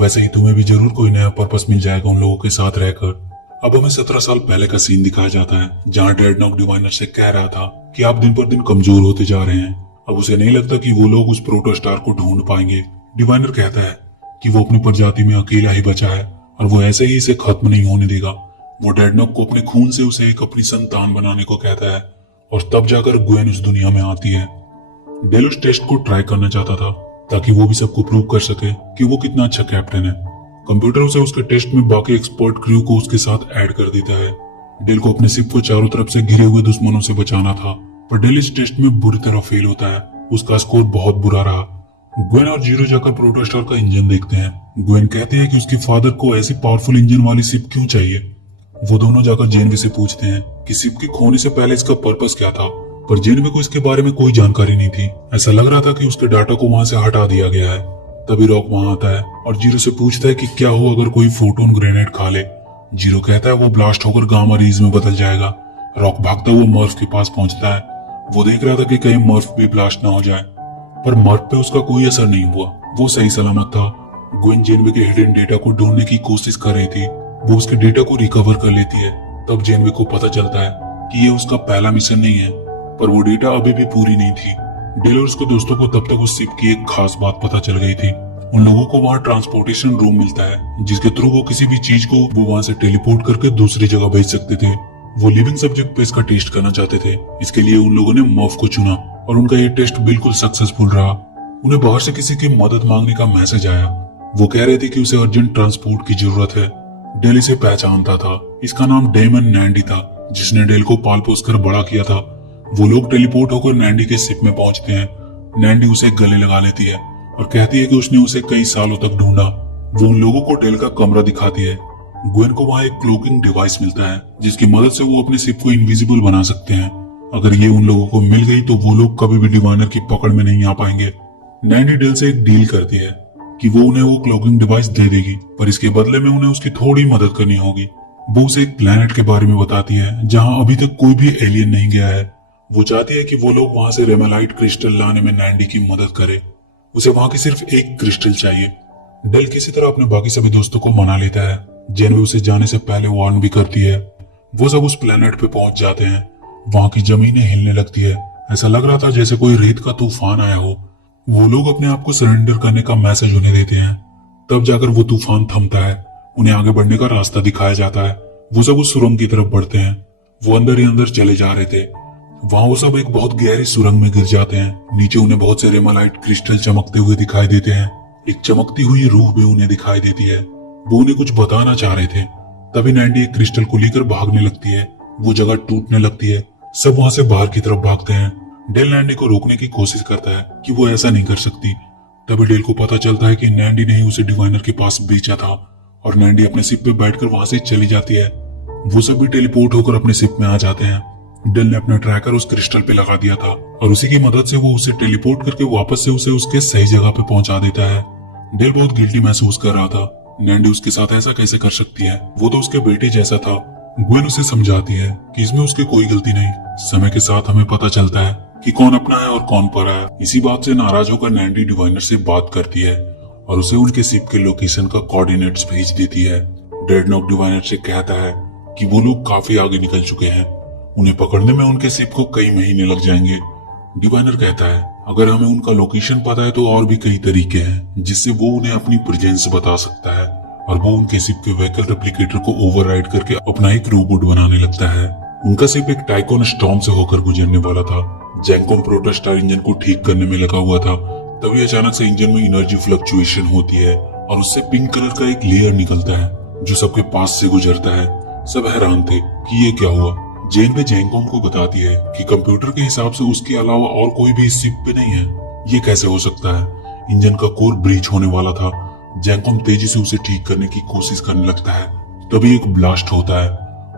वैसे ही तुम्हें भी जरूर कोई नया पर्पस मिल जाएगा उन लोगों के साथ रहकर। अब हमें 17 साल पहले का सीन दिखाया जाता है, जहाँ ड्रेडनॉक डिवाइनर से कह रहा था कि आप दिन पर दिन कमजोर होते जा रहे हैं। अब उसे नहीं लगता कि वो लोग उस प्रोटो स्टार को ढूंढ पाएंगे। डिवाइनर कहता है कि वो अपनी प्रजाति में अकेला ही बचा है और वो ऐसे ही इसे खत्म नहीं होने देगा। वो ड्रेडनॉक को अपने खून से उसे एक अपनी संतान बनाने को कहता है और तब जाकर ग्वेन उस दुनिया में आती है। डेल उस टेस्ट को ट्राई करना चाहता था ताकि वो भी सबको प्रूव कर सके कि वो कितना अच्छा कैप्टन है। कंप्यूटर उसे उसके टेस्ट में बाकी एक्सपर्ट क्रू को उसके साथ ऐड कर देता है। डेल को अपने शिप को चारों तरफ से घिरे हुए दुश्मनों से बचाना था, पर डेल इस टेस्ट में बुरी तरह फेल होता है। उसका स्कोर बहुत बुरा रहा। ग्वेन और जीरो जाकर प्रोटोस्टार का इंजन देखते हैं। ग्वेन कहती है कि उसके फादर को ऐसी पावरफुल इंजन वाली शिप क्यों चाहिए। वो दोनों जाकर जेनवे से पूछते हैं कि शिप के खोने से पहले इसका पर्पस क्या था, पर जेनवे को इसके बारे में कोई जानकारी नहीं थी। ऐसा लग रहा था कि उसके डाटा को वहां से हटा दिया गया है। तभी रॉक वहां आता है और जीरो से पूछता है कि क्या हो अगर कोई फोटोन ग्रेनेड खा ले। जीरो कहता है वो ब्लास्ट होकर गामा रेज में बदल जाएगा। रॉक भागता हुआ मर्फ के पास पहुंचता है। वो देख रहा था कि कहीं मर्फ भी ब्लास्ट ना हो जाए, पर मर्फ पे उसका कोई असर नहीं हुआ। वो सही सलामत था। ग्वेन जेनवे के हिडन डेटा को ढूंढने की कोशिश कर रही थी। वो उसके डेटा को रिकवर कर लेती है। तब जेनवे को पता चलता है कि ये उसका पहला मिशन नहीं है, पर वो डेटा अभी भी पूरी नहीं थी। डेल और उसके दोस्तों को तब तक उस शिप की एक खास बात पता चल गई थी। उन लोगों को वहाँ ट्रांसपोर्टेशन रूम मिलता है, जिसके थ्रू वो किसी भी चीज को वो वहाँ से टेलीपोर्ट करके दूसरी जगह भेज सकते थे। वो लिविंग सब्जेक्ट पे इसका टेस्ट करना चाहते थे। इसके लिए उन लोगों ने मर्फ को चुना और उनका ये टेस्ट बिल्कुल सक्सेसफुल रहा। उन्हें बाहर से किसी की मदद मांगने का मैसेज आया। वो कह रहे थे कि उसे अर्जेंट ट्रांसपोर्ट की जरूरत है। डेल इसे पहचानता था। इसका नाम डेमन नैंडी था, जिसने डेल को पाल पोस कर बड़ा किया था। वो लोग टेलीपोर्ट होकर नैंडी के शिप में पहुंचते हैं। नैंडी उसे गले लगा लेती है और कहती है कि उसने उसे कई सालों तक ढूंढा। वो उन लोगों को डेल का कमरा दिखाती है। ग्वेन को वहाँ एक क्लोकिंग डिवाइस मिलता है, जिसकी मदद से वो अपने शिप को इनविजिबल बना सकते हैं। अगर ये उन लोगों को मिल गई तो वो लोग कभी भी डिवाइनर की पकड़ में नहीं आ पाएंगे। नैंडी डेल से एक डील करती है कि वो उन्हें वो क्लोकिंग डिवाइस दे देगी, पर इसके बदले में उन्हें उसकी थोड़ी मदद करनी होगी। वो उसे एक प्लेनेट के बारे में बताती है जहाँ अभी तक कोई भी एलियन नहीं गया है। वो चाहती है कि वो लोग वहां से रेमेलाइट क्रिस्टल लाने में नैंडी की मदद करे। उसे वहां की सिर्फ एक क्रिस्टल चाहिए। डेल किसी तरह अपने बाकी सभी दोस्तों को मना लेता है। जेनवे उसे जाने से पहले वार्न भी करती है। वो सब उस प्लेनेट पे पहुंच जाते हैं। वहां की जमीनें हिलने लगती है। ऐसा लग रहा था जैसे कोई रेत का तूफान आया हो। वो लोग अपने आप को सरेंडर करने का मैसेज उन्हें देते हैं। तब जाकर वो तूफान थमता है। उन्हें आगे बढ़ने का रास्ता दिखाया जाता है। वो सब उस सुरंग की तरफ बढ़ते हैं। वो अंदर ही अंदर चले जा रहे थे। वहां वो सब एक बहुत गहरी सुरंग में गिर जाते हैं। नीचे उन्हें बहुत से रेमालाइट क्रिस्टल चमकते हुए दिखाई देते हैं। एक चमकती हुई रूह भी उन्हें दिखाई देती है। वो उन्हें कुछ बताना चाह रहे थे। तभी नैंडी एक क्रिस्टल को लेकर भागने लगती है। वो जगह टूटने लगती है। सब वहां से बाहर की तरफ भागते हैं। डेल नैंडी को रोकने की कोशिश करता है कि वो ऐसा नहीं कर सकती। तभी डेल को पता चलता है कि नैंडी ने ही उसे डिवाइनर के पास बेचा था और नैंडी अपने शिप पे बैठकर वहां से चली जाती है। वो सब भी टेलीपोर्ट होकर अपने शिप में आ जाते हैं। डेल ने अपना ट्रैकर उस क्रिस्टल पे लगा दिया था और उसी की मदद से वो उसे टेलीपोर्ट करके वापस से उसे उसके सही जगह पे पहुंचा देता है। डेल बहुत गिल्टी महसूस कर रहा था। नैंडी उसके साथ ऐसा कैसे कर सकती है? वो तो उसके बेटे जैसा था। ग्वेन उसे समझाती है कि इसमें उसकी कोई गलती नहीं। समय के साथ हमें पता चलता है कि कौन अपना है और कौन परा है। इसी बात से नाराज होकर नैंडी डिवाइनर से बात करती है और उसे उनके शिप के लोकेशन का कोऑर्डिनेट्स भेज देती है। ड्रेडनॉक डिवाइनर से कहता है कि वो लोग काफी आगे निकल चुके हैं। उन्हें पकड़ने में उनके शिप को कई महीने लग जाएंगे। डिवाइनर कहता है अगर हमें उनका लोकेशन पता है तो और भी कई तरीके हैं जिससे वो उन्हें अपनी प्रेजेंस बता सकता है और वो उनके शिप के व्हीकल रेप्लिकेटर को ओवरराइड करके अपना एक रोबोट बनाने लगता है। उनका शिप एक टाइकोन स्टॉर्म से होकर गुजरने वाला था। जैंकोम प्रोटोस्टार इंजन को ठीक करने में लगा हुआ था। तभी अचानक से इंजन में एनर्जी फ्लक्चुएशन होती है और उससे पिंक कलर का एक लेयर निकलता है जो सबके पास से गुजरता है। सब हैरान थे कि ये क्या हुआ। जेन पे जैंकोम को बताती है कि कंप्यूटर के हिसाब से उसके अलावा और कोई भी इस शिप पे नहीं है। ये कैसे हो सकता है? इंजन का कोर ब्रीच होने वाला था। जैंकोम तेजी से उसे ठीक करने की कोशिश करने लगता है। तभी एक ब्लास्ट होता है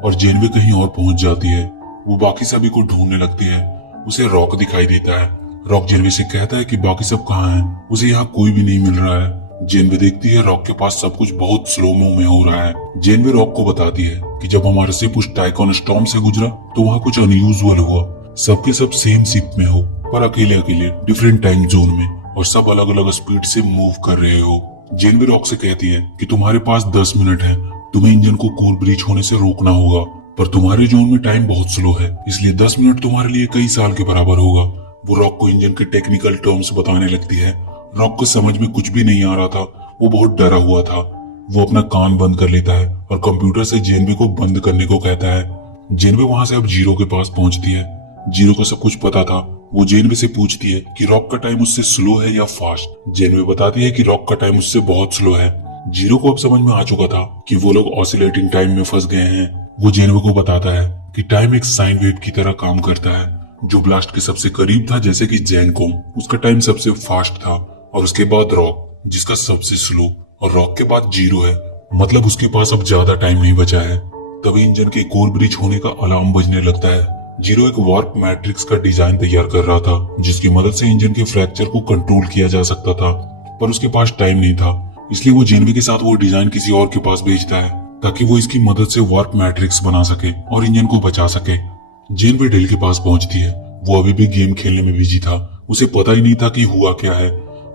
और जेनवे कहीं और पहुंच जाती है। वो बाकी सभी को ढूंढने लगती है। उसे रॉक दिखाई देता है। रॉक जेनवे से कहता है कि बाकी सब कहाँ हैं? उसे यहाँ कोई भी नहीं मिल रहा है। जेनवे देखती है रॉक के पास सब कुछ बहुत स्लो मो में हो रहा है। जेनवे रॉक को बताती है कि जब हमारा शिप उस टाइकोन स्टॉर्म से गुजरा तो वहाँ कुछ अनयूजुअल हुआ। सबके सब सेम शिप में हो पर अकेले अकेले डिफरेंट टाइम जोन में और सब अलग अलग स्पीड से मूव कर रहे हो। जेनवे रॉक से कहती है कि तुम्हारे पास 10 मिनट है। तुम्हें इंजन को कोर ब्रीच होने से रोकना होगा, पर तुम्हारे जोन में टाइम बहुत स्लो है, इसलिए 10 मिनट तुम्हारे लिए कई साल के बराबर होगा। वो रॉक को इंजन के टेक्निकल टर्म्स बताने लगती है। रॉक को समझ में कुछ भी नहीं आ रहा था। वो बहुत डरा हुआ था। वो अपना कान बंद कर लेता है और कंप्यूटर से जेनवे को बंद करने को कहता है। जेनवे वहां से अब जीरो के पास पहुंचती है। जीरो को सब कुछ पता था। वो जेनवे से पूछती है कि रॉक का टाइम उससे स्लो है या फास्ट। जेनवे बताती है कि रॉक का टाइम उससे बहुत स्लो है। जीरो को अब समझ में आ चुका था कि वो लोग ऑसिलेटिंग टाइम में फंस गए हैं। वो जेनवे को बताता है कि टाइम एक साइन वेव की तरह काम करता है। जो ब्लास्ट के सबसे करीब था जैसे कि जैनकोम, उसका टाइम सबसे फास्ट था और उसके बाद रॉक जिसका सबसे स्लो, और रॉक के बाद जीरो है। मतलब उसके पास अब ज्यादा टाइम नहीं बचा है। तभी इंजन के कोर ब्रिज होने का अलार्म बजने लगता है। जीरो एक वार्प मैट्रिक्स का डिजाइन तैयार कर रहा था जिसकी मदद से इंजन के फ्रैक्चर को कंट्रोल किया जा सकता था, पर उसके पास टाइम नहीं था। इसलिए वो जेनवे के साथ वो डिजाइन किसी और के पास भेजता है ताकि वो इसकी मदद से वार्प मैट्रिक्स बना सके और इंजन को बचा सके। जेनवे डेल के पास पहुंचती है। वो अभी भी गेम खेलने में बिजी था, उसे पता ही नहीं था कि हुआ क्या है।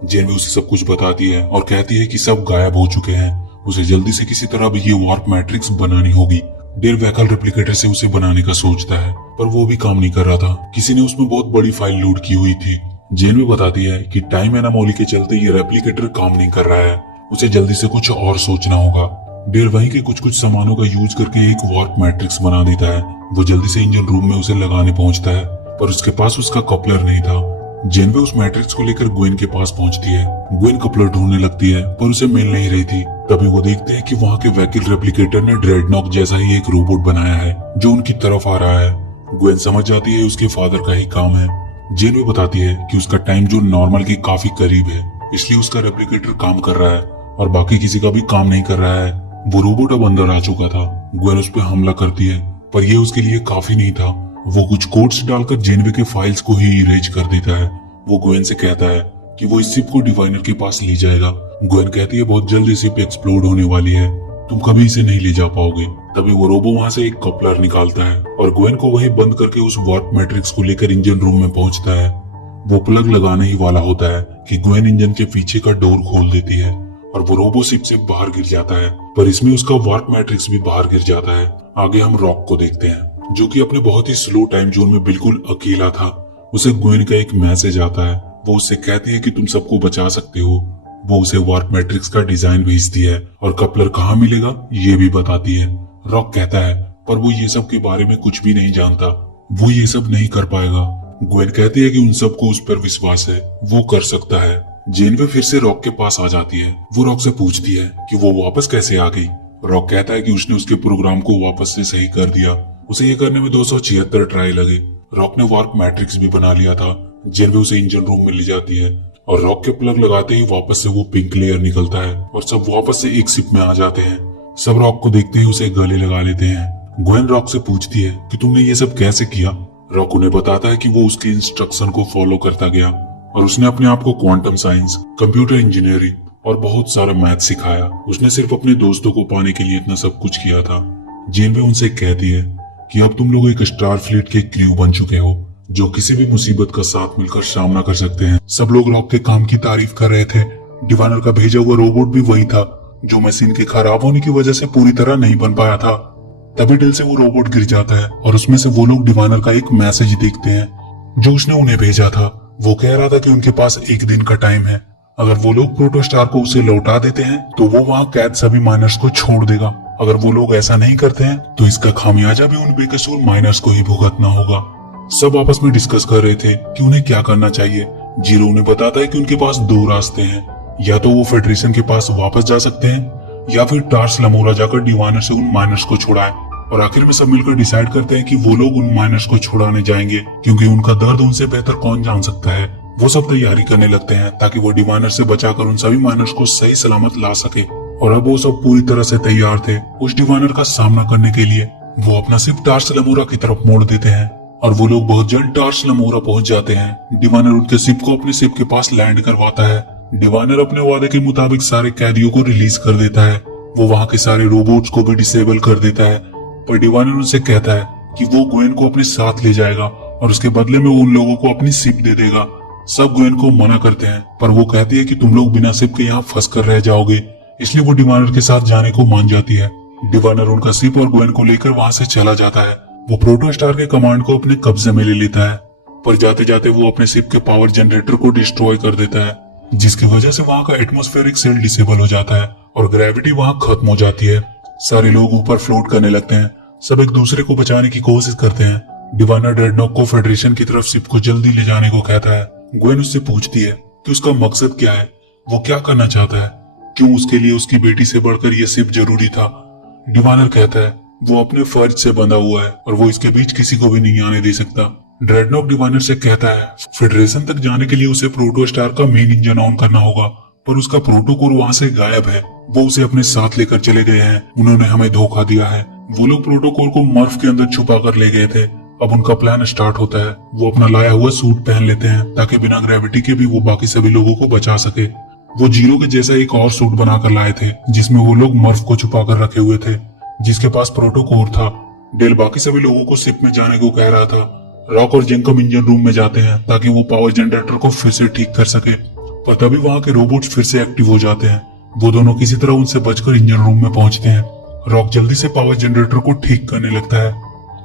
जेनवे उसे सब कुछ बताती है और कहती है कि सब गायब हो चुके हैं, उसे जल्दी से किसी तरह भी ये वार्प मैट्रिक्स बनानी होगी। डेल वैकल रेप्लिकेटर से उसे बनाने का सोचता है, पर वो भी काम नहीं कर रहा था। किसी ने उसमें बहुत बड़ी फाइल लोड की हुई थी। जेनवे बताती है कि टाइम एनामोली के चलते ये रेप्लिकेटर काम नहीं कर रहा है, उसे जल्दी से कुछ और सोचना होगा। डेल वहीं के कुछ सामानों का यूज करके एक वार्प मैट्रिक्स बना देता है। वो जल्दी से इंजन रूम में उसे लगाने पहुंचता है, पर उसके पास उसका कपलर नहीं था। जेनवे उस मैट्रिक्स को लेकर ग्वेन के पास पहुंचती है। ग्वेन कपलर ढूंढने लगती है, पर उसे मिल नहीं रही थी। तभी वो देखते हैं कि वहाँ के वैकिल रेप्लिकेटर ने ड्रेडनॉक जैसा ही एक रोबोट बनाया है जो उनकी तरफ आ रहा है। ग्वेन समझ जाती है उसके फादर का ही काम है। जेनवे बताती है कि उसका टाइम जो नॉर्मल के काफी करीब है, इसलिए उसका रेप्लिकेटर काम कर रहा है और बाकी किसी का भी काम नहीं कर रहा है। वो रोबोट अब अंदर आ चुका था। ग्वेन उस पर हमला करती है, पर यह उसके लिए काफी नहीं था। वो कुछ कोड्स डालकर जेनवे के फाइल्स को ही इरेज कर देता है। वो ग्वेन से कहता है कि वो इस शिप को डिवाइनर के पास ले जाएगा। ग्वेन कहती है बहुत जल्दी शिप एक्सप्लोड होने वाली है, तुम कभी इसे नहीं ले जा पाओगे। तभी वो रोबो वहाँ से एक कपलर निकालता है और ग्वेन को वहीं बंद करके उस वार्प मैट्रिक्स को लेकर इंजन रूम में पहुंचता है। वो प्लग लगाने ही वाला होता है कि ग्वेन इंजन के पीछे का डोर खोल देती है और वो रोबो शिप से बाहर गिर जाता है, पर इसमें उसका वार्प मैट्रिक्स भी बाहर गिर जाता है। आगे हम रॉक को देखते हैं जो कि अपने बहुत ही स्लो टाइम जोन में बिल्कुल अकेला था। उसे ग्वेन का एक मैसेज आता है। वो उससे कहती है कि तुम सबको बचा सकते हो। वो उसे वार्प मैट्रिक्स का डिजाइन भेजती है और कपलर कहाँ मिलेगा ये भी बताती है। रॉक कहता है पर वो ये सब के बारे में कुछ भी नहीं जानता, वो ये सब नहीं कर पाएगा। ग्वेन कहती है कि उन सबको उस पर विश्वास है, वो कर सकता है। जेनवे फिर से रॉक के पास आ जाती है। वो रॉक से पूछती है कि वो वापस कैसे आ गई। रॉक कहता है कि उसने उसके प्रोग्राम को वापस से सही कर दिया, उसे ये करने में 276 ट्राई लगे। रॉक ने वार्प मैट्रिक्स भी बना लिया था। जेनवे उसे इंजन रूम में ले जाती है और रॉक के प्लग लगाते ही वापस से वो पिंक लेयर निकलता है और सब वापस से एक शिप में आ जाते हैं। सब रॉक को देखते ही उसे गले लगा लेते हैं। ग्वेन रॉक से पूछती है कि तुमने ये सब कैसे किया। रॉक उन्हें बताता है कि वो उसके इंस्ट्रक्शन को फॉलो करता गया और उसने अपने आप को क्वांटम साइंस, कंप्यूटर इंजीनियरिंग और बहुत सारा मैथ सिखाया। उसने सिर्फ अपने दोस्तों को पाने के लिए इतना सब कुछ किया था। जेनवे उनसे कहती है कि अब तुम लोग एक स्टार फ्लीट के क्रू बन चुके हो जो किसी भी मुसीबत का साथ मिलकर सामना कर सकते हैं। सब लोग रॉक के काम की तारीफ कर रहे थे। डिवाइनर का भेजा हुआ रोबोट भी वही था जो मशीन के खराब होने की वजह से पूरी तरह नहीं बन पाया था। तभी दिल से वो रोबोट गिर जाता है और उसमें से वो लोग डिवाइनर का एक मैसेज देखते हैं जो उसने उन्हें भेजा था। वो कह रहा था कि उनके पास एक दिन का टाइम है, अगर वो लोग प्रोटोस्टार को उसे लौटा देते हैं तो वो वहाँ कैद सभी माइनर्स को छोड़ देगा। अगर वो लोग ऐसा नहीं करते हैं तो इसका खामियाजा भी उन बेकसूर माइनर्स को ही भुगतना होगा। सब आपस में डिस्कस कर रहे थे कि उन्हें क्या करना चाहिए। जीरो उन्हें बताता है कि उनके पास दो रास्ते हैं, या तो वो फेडरेशन के पास वापस जा सकते हैं या फिर टार्स लमोरा जाकर डिवाइनर से उन माइनर्स को छुड़ाएं। और आखिर में सब मिलकर डिसाइड करते हैं कि वो लोग उन माइनर्स को छुड़ाने जाएंगे क्योंकि उनका दर्द उनसे बेहतर कौन जान सकता है। वो सब तैयारी करने लगते हैं ताकि वो डिवाइनर से बचाकर उन सभी माइनर्स को सही सलामत ला सके। और अब वो सब पूरी तरह से तैयार थे उस डिवाइनर का सामना करने के लिए। वो अपना सिर्फ टार्स लमोरा की तरफ मोड़ देते हैं और वो लोग बहुत जल्द टार्स लमोरा पहुंच जाते हैं। डिवाइनर उनके शिप को अपने शिप के पास लैंड करवाता है। डिवाइनर अपने वादे के मुताबिक सारे कैदियों को रिलीज कर देता है। वो वहाँ के सारे रोबोट्स को भी डिसेबल कर देता है, पर डिवाइनर उनसे कहता है कि वो ग्वेन को अपने साथ ले जाएगा और उसके बदले में वो उन लोगों को अपनी शिप दे देगा। सब ग्वेन को मना करते हैं, पर वो कहती है कि तुम लोग बिना शिप के यहाँ फंस कर रह जाओगे, इसलिए वो डिवाइनर के साथ जाने को मान जाती है। डिवाइनर उनका शिप और ग्वेन को लेकर वहाँ से चला जाता है। वो प्रोटोस्टार के कमांड को अपने कब्जे में ले लेता है, पर जाते जाते वो अपने शिप के पावर जनरेटर को डिस्ट्रॉय कर देता है, जिसकी वजह से वहाँ का एटमॉस्फेरिक सेल डिसेबल हो जाता है और ग्रेविटी वहाँ खत्म हो जाती है। सारे लोग ऊपर फ्लोट करने लगते हैं। सब एक दूसरे को बचाने की कोशिश करते हैं। डिवाइनर ड्रेडनॉक को फेडरेशन की तरफ शिप को जल्दी ले जाने को कहता है। ग्वेन उससे पूछती है कि उसका मकसद क्या है, वो क्या करना चाहता है, क्यों उसके लिए उसकी बेटी से बढ़कर यह शिप जरूरी था। डिवाइनर कहता है वो अपने फर्ज से बंधा हुआ है और वो इसके बीच किसी को भी नहीं आने दे सकता। ड्रेडनॉक डिवाइनर से कहता है फेडरेशन तक जाने के लिए उसे प्रोटोस्टार का मेन इंजन ऑन करना होगा, पर उसका प्रोटोकोर वहाँ से गायब है। वो उसे अपने साथ लेकर चले गए हैं, उन्होंने हमें धोखा दिया है। वो लोग प्रोटोकोल को मर्फ के अंदर छुपा कर ले गए थे। अब उनका प्लान स्टार्ट होता है। वो अपना लाया हुआ सूट पहन लेते हैं ताकि बिना ग्रेविटी के भी वो बाकी सभी लोगों को बचा सके। वो जीरो के जैसा एक और सूट बनाकर लाए थे जिसमें वो लोग मर्फ को छुपा कर रखे हुए थे, जिसके पास प्रोटोकोल था। डेल बाकी सभी लोगों को शिप में जाने को कह रहा था। रॉक और जेंकम इंजन रूम में जाते हैं ताकि वो पावर जनरेटर को फिर से ठीक कर सके, पर तभी वहां के रोबोट्स फिर से एक्टिव हो जाते हैं। वो दोनों किसी तरह उनसे बचकर इंजन रूम में पहुंचते हैं। रॉक जल्दी से पावर जनरेटर को ठीक करने लगता है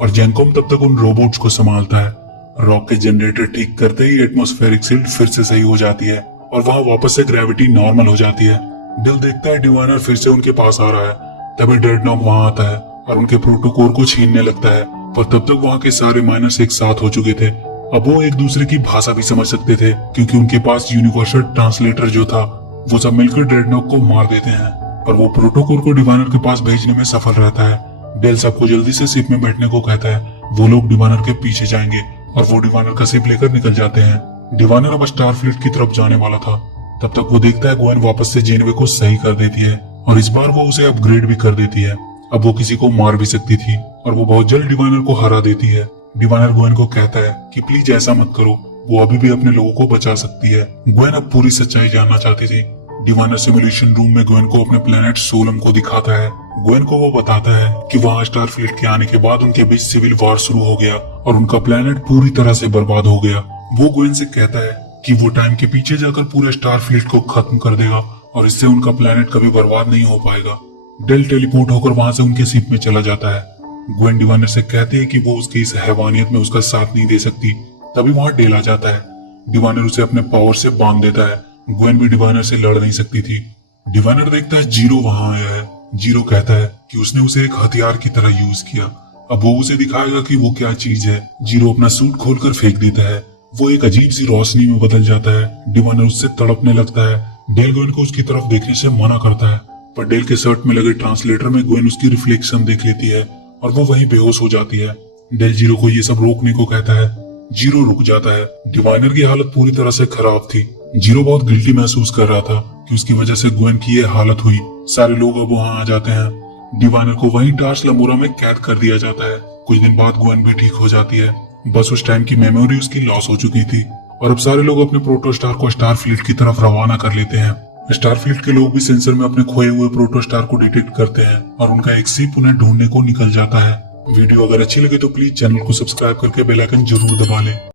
और जेंकम तब तक उन रोबोट्स को संभालता है। रॉक के जनरेटर ठीक करते ही एटमॉस्फेरिक शील्ड फिर से सही हो जाती है और वहां वापस से ग्रेविटी नॉर्मल हो जाती है। डेल देखता है डिवाइनर फिर से उनके पास आ रहा है। तभी ड्रेडनॉक वहां आता है और उनके प्रोटोकोल को छीनने लगता है, पर तब तक वहां के सारे माइनर्स एक साथ हो चुके थे। अब वो एक दूसरे की भाषा भी समझ सकते थे क्योंकि उनके पास यूनिवर्सल ट्रांसलेटर जो था। वो सब मिलकर ड्रेडनॉक को मार देते हैं, पर वो प्रोटोकोल को डिवाइनर के पास भेजने में सफल रहता है। डेल सबको जल्दी से शिप में बैठने को कहता है। वो लोग डिवाइनर के पीछे जाएंगे और वो डिवाइनर का शिप लेकर निकल जाते हैं। डिवाइनर अब स्टारफ्लीट की तरफ जाने वाला था। तब तक वो देखता है ग्वेन वापस से जेनवे को सही कर देती है और इस बार वो उसे अपग्रेड भी कर देती है। अब वो किसी को मार भी सकती थी और वो बहुत जल्द डिवाइनर को हरा देती है। डिवाइनर ग्वेन को कहता है कि प्लीज ऐसा मत करो, वो अभी भी अपने लोगों को बचा सकती है। ग्वेन अब पूरी सच्चाई जानना चाहती थी। डिवाइनर सिमुलेशन रूम में ग्वेन को अपने प्लेनेट सोलम को दिखाता है। ग्वेन को वो बताता है कि वहाँ स्टारफ्लीट के आने के बाद उनके बीच सिविल वॉर शुरू हो गया और उनका प्लेनेट पूरी तरह से बर्बाद हो गया। वो ग्वेन से कहता है कि वो टाइम के पीछे जाकर पूरे स्टारफ्लीट को खत्म कर देगा और इससे उनका प्लेनेट कभी बर्बाद नहीं हो पाएगा। डेल टेलीपोर्ट होकर वहां से उनके शिप में चला जाता है। ग्वेन डिवाइनर से कहती है कि वो उसकी इस हैवानियत में उसका साथ नहीं दे सकती। तभी वहां डेल आ जाता है। डिवाइनर उसे अपने पावर से बांध देता है। ग्वेन भी डिवाइनर से लड़ नहीं सकती थी। डिवाइनर देखता है जीरो वहां आया है। जीरो कहता है कि उसने उसे एक हथियार की तरह यूज किया। अब वो उसे दिखाएगा कि वो क्या चीज है। जीरो अपना सूट खोलकर फेंक देता है। वो एक अजीब सी रोशनी में बदल जाता है। डिवाइनर उससे तड़पने लगता है। डेल ग्वेन को उसकी तरफ देखने से मना करता है, पर डेल के शर्ट में लगे ट्रांसलेटर में ग्वेन उसकी रिफ्लेक्शन देख लेती है और वो वहीं बेहोश हो जाती है। डेल जीरो को ये सब रोकने को कहता है। जीरो रुक जाता है। डिवाइनर की हालत पूरी तरह से खराब थी। जीरो बहुत गिल्टी महसूस कर रहा था कि उसकी वजह से ग्वेन की ये हालत हुई। सारे लोग अब वहां आ जाते हैं। डिवाइनर को वहीं टार्स लमोरा में कैद कर दिया जाता है। कुछ दिन बाद ग्वेन भी ठीक हो जाती है। बस उस टाइम की मेमोरी उसकी लॉस हो चुकी थी और अब सारे लोग अपने प्रोटोस्टार को स्टारफ्लीट की तरफ रवाना कर लेते हैं। स्टारफ्लीट के लोग भी सेंसर में अपने खोए हुए प्रोटोस्टार को डिटेक्ट करते हैं और उनका एक शिप उन्हें ढूंढने को निकल जाता है। वीडियो अगर अच्छी लगे तो प्लीज चैनल को सब्सक्राइब करके बेल आइकन जरूर दबा लें।